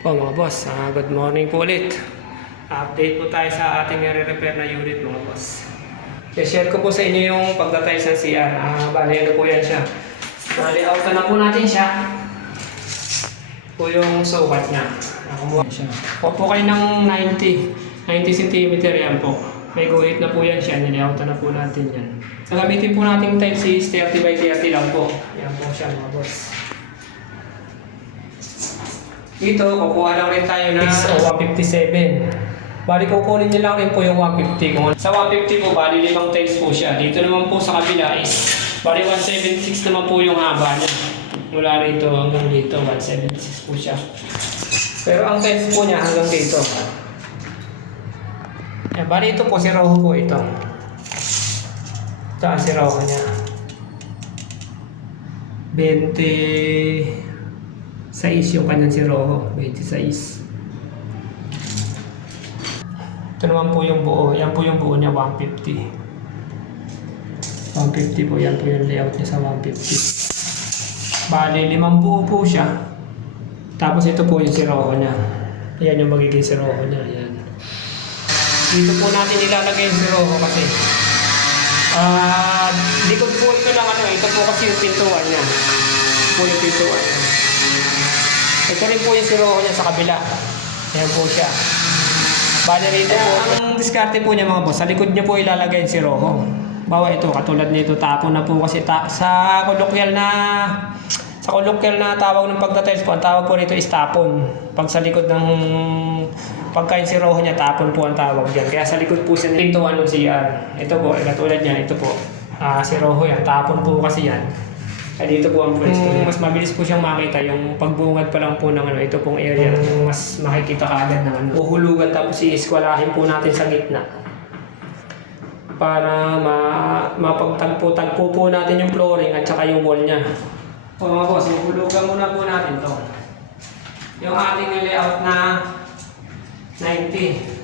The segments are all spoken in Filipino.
Po mga boss, good morning po ulit. Update po tayo sa ating repair na unit mga boss. I-share ko po sa inyo yung pagdatiles ng CR. Bali ano po yan siya. Layout na po natin siya. Po yung sukat niya. Kumuha siya. Po kayo ng 90 cm yan po. May guhit na po yan siya. Nilayout na po natin yan. Gagamitin po natin tiles is 30 by 30 lang po. Yan po siya mga boss. Dito, kukuha lang rin tayo ng 157. Bali, kukunin nyo lang rin po yung 150. Sa 150 po, bali 5 tiles po siya. Dito naman po sa kabila is, bali 176 naman po yung haba niya. Mula rito hanggang dito, 176 po siya. Pero ang tiles po niya hanggang dito. Yan, bali ito po, si Rojo po ito. Ito ang si Rojo niya. 6 yung kanyang si Rojo, 26. Ito naman po yung buo. Yan po yung buo niya, 150. 150 po, yan po yung layout niya sa 150. Bali, 5 buo po siya. Tapos ito po yung si Rojo niya. Yan yung magiging si Rojo niya. Yan. Dito po natin ilalagay yung si Rojo kasi likod po ito ng ano. Ito po kasi yung pintuan niya. Ito po yung pintuan niya. Ito rin po yung si Rojo niya sa kabila. Ayan po siya. Bali rito po. Ang diskarte po niya mga boss, sa likod niya po ilalagay yung si Rojo. Bawa ito, katulad nito, tapon na po kasi sa kolokyal na tawag ng pagtatiles po, ang tawag po nito is tapon. Pag sa likod ng pagkain si Rojo niya, tapon po ang tawag dyan. Kaya sa likod po siya pintuan ng CR. Ito po, katulad niya, ito po. Si Rojo yan, tapon po kasi yan. Ay dito po ang pwesto. Mas mabilis po siyang makita yung pagbungad pa lang po ng ano, ito pong area. Mas makikita kaagad ng ano. Uhulugan tapos iiskwalahin po natin sa gitna. Para mapagtagpo-tagpo po natin yung flooring at saka yung wall niya. O mga boss, uhulugan muna po natin to. Yung ating layout na 90.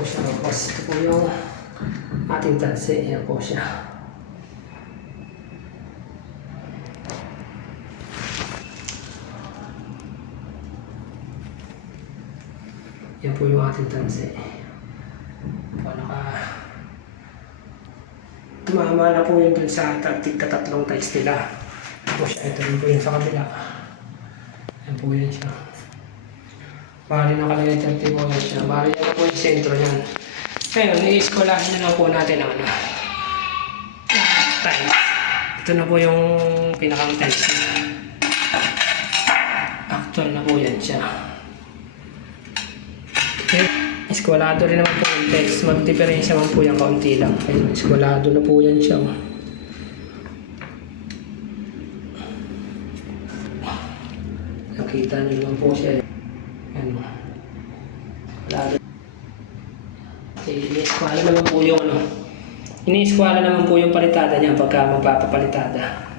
Ito po yung ating tansi. Ayan po siya. Yan po yung ating tansi. Tumama na po yung dun sa tatlong tiles nila. Po siya. Ito rin po yung sa kabila. Yan po yun siya. Bali nakalagay 30 po yan siya. Bali yan po yung sentro yan. Ngayon, i-eskwalahin na lang po natin ang tiles. Ito na po yung pinakang tiles niya. Actual na po yan siya. Okay. Eskwalado rin naman po yung tiles. Mag-diferensya man po yung kaunti lang. Ayun, eskwalado na po yan siya. Nakita niyo naman po siya. Ayan. Eskwalado. Inieskwala naman po yung inieskwala naman po yung palitada niya pagka magpapapalitada.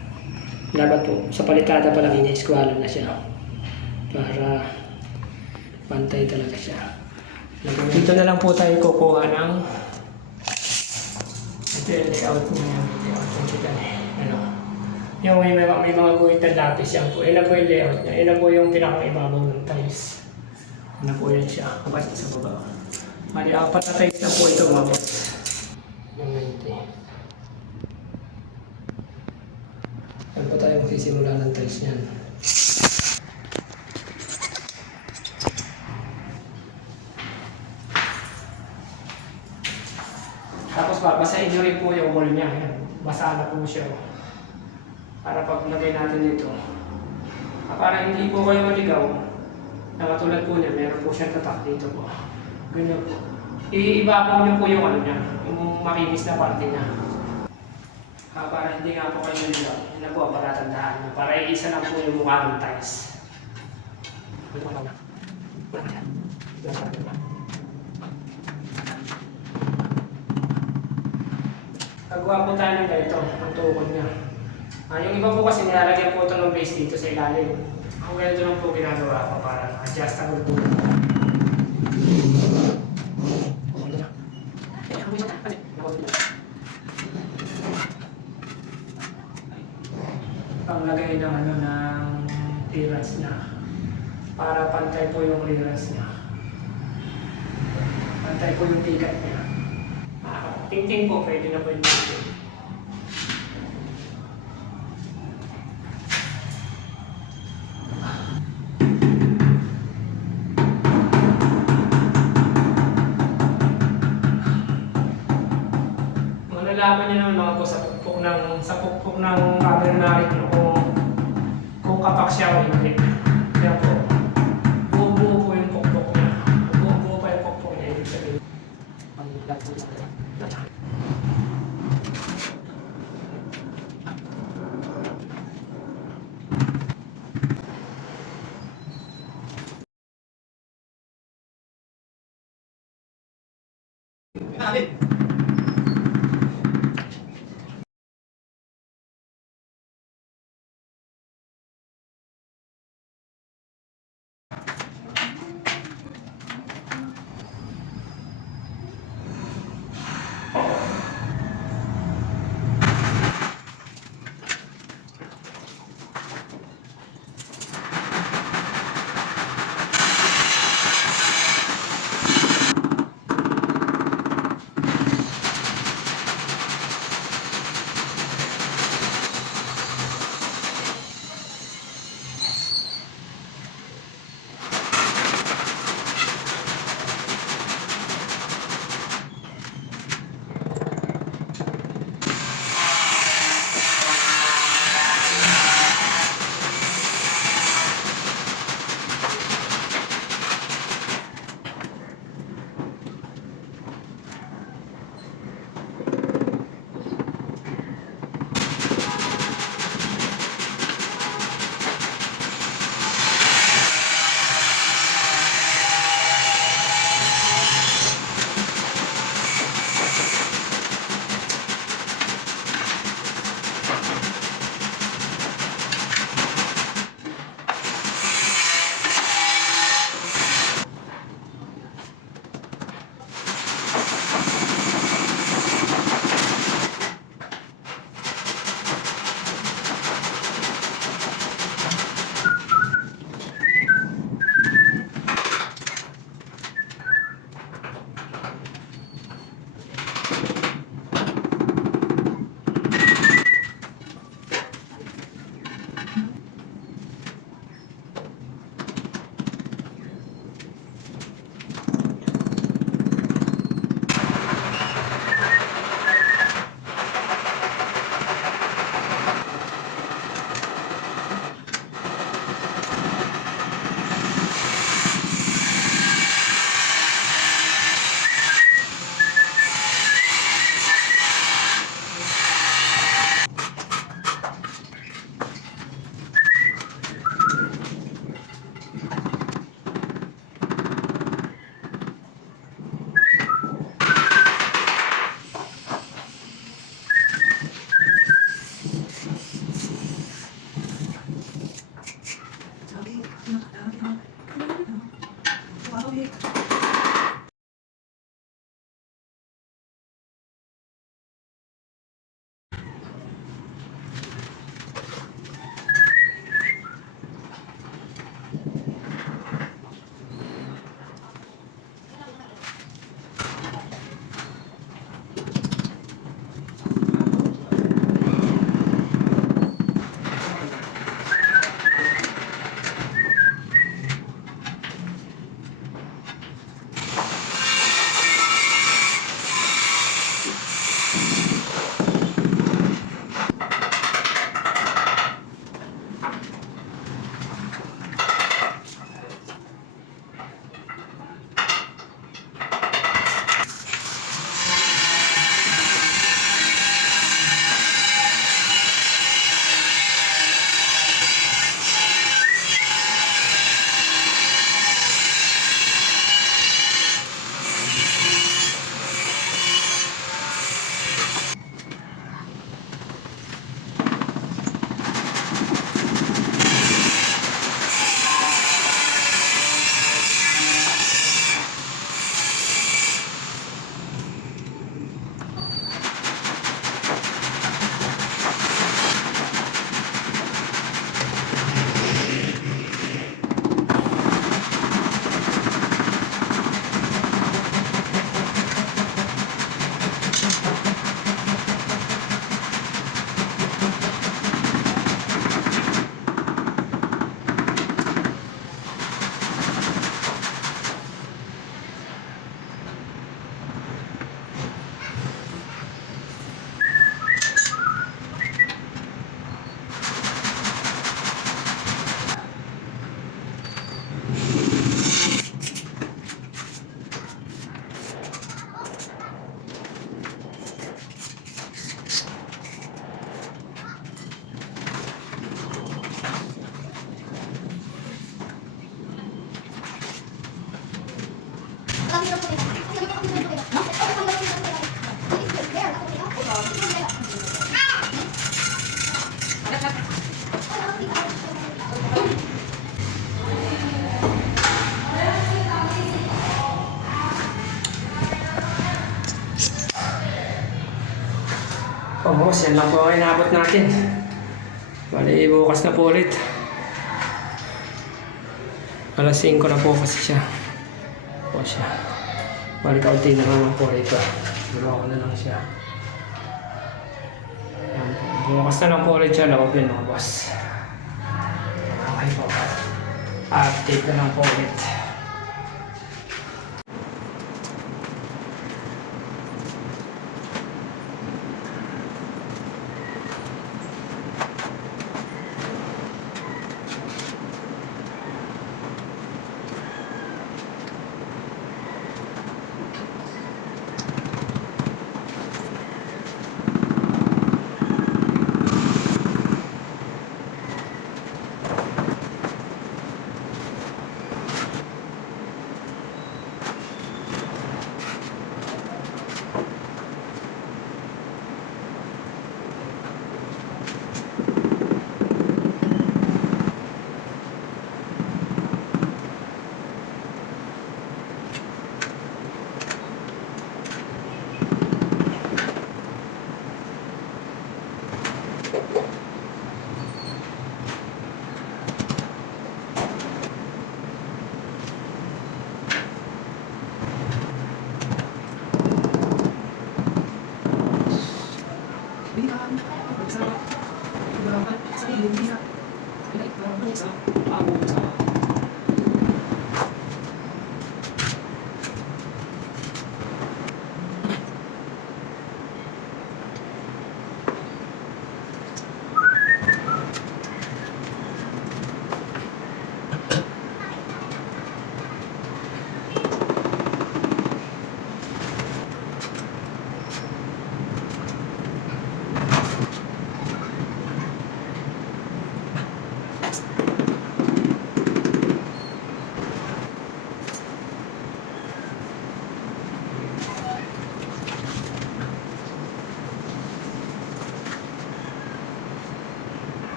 Dapat po, sa palitada pa lang inieskwala na siya. Para pantay talaga siya. Dito na lang po tayo kukuha ng ito yung layout niya. Yung may mga guhit na lapis yan po. Yan po yung layout niya. Yan po yung pinakang ibabaw ng tiles. Yan po yan siya. Kapag sa baba. Mali, 4 na tiles na po ito mga boss. Yung 90. Yan po tayo magsisimula ng tiles niyan. babasahin nyo rin po yung wall niya. Ayan. Basa na po siya. Para pag lagay natin dito. Para hindi po kayo maligaw, na katulad po niya, meron po siyang tatak dito po. Ganyan po. Iibabaw nyo po yung ano niya, yung makinis na parte niya. Para hindi nga po kayo maligaw. Yun na po ang palatandaan niya. Para iisa lang po yung mukha ng tiles. Gagawa po tayo ng ganito, ang tukod niya. Yung iba po kasi nilalagyan po ito ng base dito sa ilalim. Ako ganito lang po ginagawa ko para adjustable po. Panglagay ng ano ng clearance niya. Para pantay po yung clearance niya. Pantay po yung tigat niya. Tingting po, pwede na po yung tingting. Malalaman niyo naman mga po sa pukpuk ng cabernet nyo kung kapak siya o hindi. Kaya po, buo-buo po yung pukpuk niya. Buo-buo pa yung pukpuk niya. Ibig sabihin. Oh, boss, yan lang po ang inabot natin. Bali, bukas na po ulit. Alas 5 na po kasi siya. Po siya. Bali, kaunti na naman po rito. Dalawa ko na lang siya. Yan po. Bukas na lang po ulit siya. Loob yun mga boss. Okay po. Update na lang po ulit.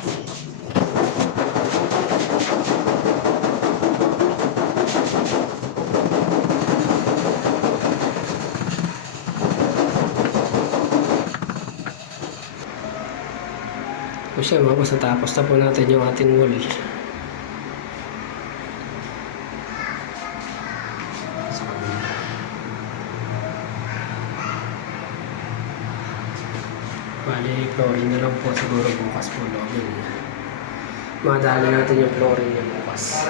O siya mga boss, natapos na po natin yung ating wall. Bali, flooring na lang po siguro bukas po login. Madali natin yung flooring niya bukas.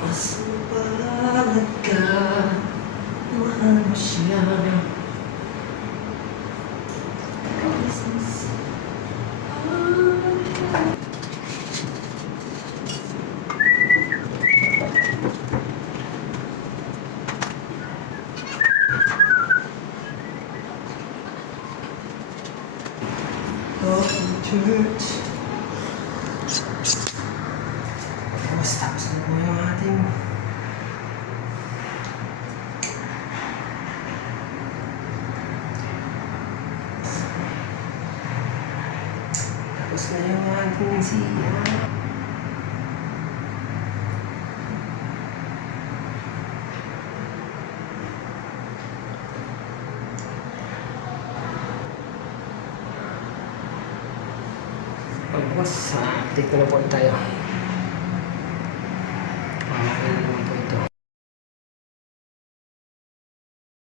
Mas mabalag ka, mahal mo siya. Church. Mas tapos na po yung ating tapos na yung ating siya. Tapos, update na po tayo.